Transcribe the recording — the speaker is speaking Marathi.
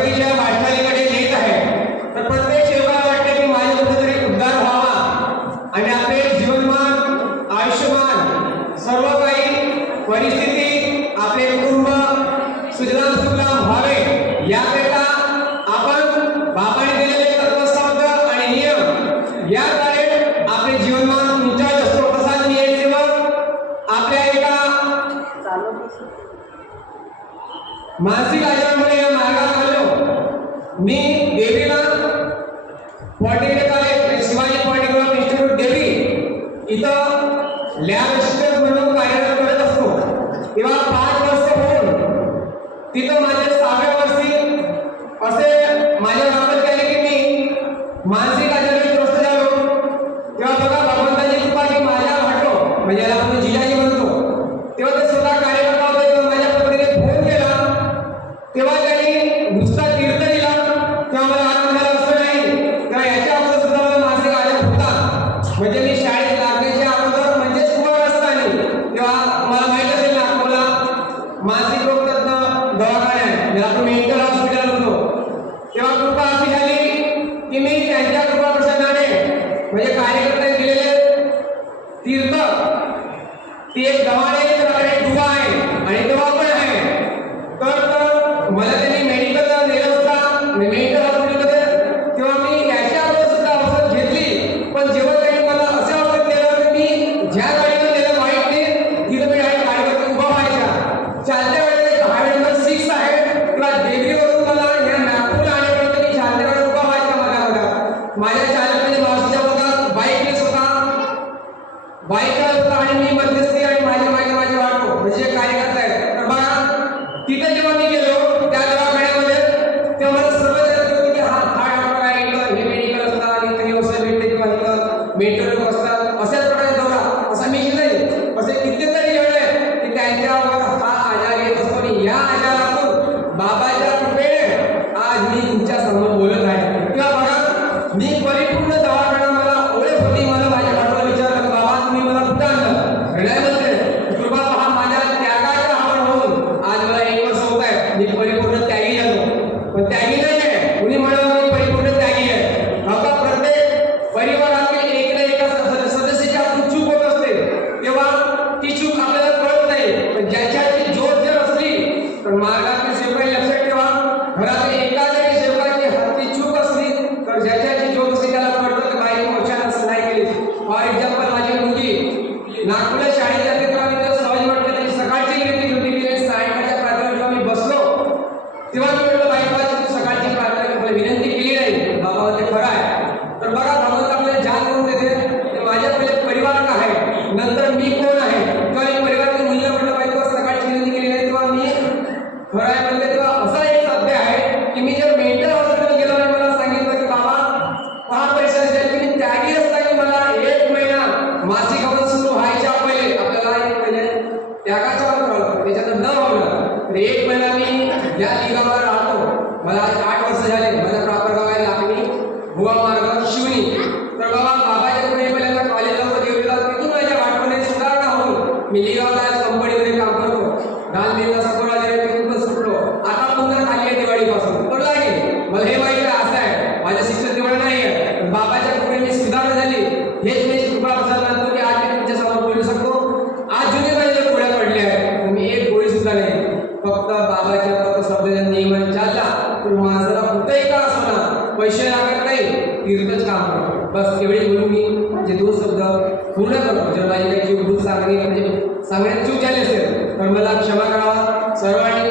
पद्धतीच्या वाटचालीकडे येत आहे. तर प्रत्येक शेवगा वाटतं की कुठेतरी उद्धार व्हावा. आणि आपले जीवनमान आयुष्यमान सर्व काही परिस्थिती आपले कुटुंब सुजलाम सुजलाम व्हावे याकरिता आपण बापाने दिलेले तत्वशब्द आणि नियम याद्वारे आपले जीवनमान उंचावत असतो प्रसाद आपल्या एका मानसिक आजार मी देवीला पॉलिटेक्निकल शिवाजी पॉलिटेक्निकल इन्स्टिट्यूट देवी इथं लॅब असिस्टंट म्हणून कार्य करत असतो. तेव्हा पाच वर्ष होऊन तिथं माझे सहाव्या वर्षी असे माझ्या बाबत केले की मी मानसिक आजार म्हणजे कार्यकर्त्यांनी दिलेले तीर्थ. ती एक दवा नाही तर दुवा आहे आणि दवा पण आहे. तर मला त्यांनी o é त्यागाचा वापर त्याच्यात न वागलं एक महिना मी या लिगावर राहतो. मला आठ वर्ष झाले. माझा प्रॉपर गाव आहे लाकडी भुवा मार्ग शिवणी तर बाबा बाबाच्या पुढे पहिल्यांदा कॉलेजला गेलेला तिथून माझ्या वाटपणे सुधारणा होतो. मी लिगावला कंपनीमध्ये काम करतो. लाल बिलला सपोर्ट आले आहे तीर्थच काम करतो. बस एवढे बोलून मी जे दोन शब्द पूर्ण करतो. जर माझी काही चूक सांगणे म्हणजे सांगण्यात चूक झाली असेल तर मला क्षमा करावा सर्वांनी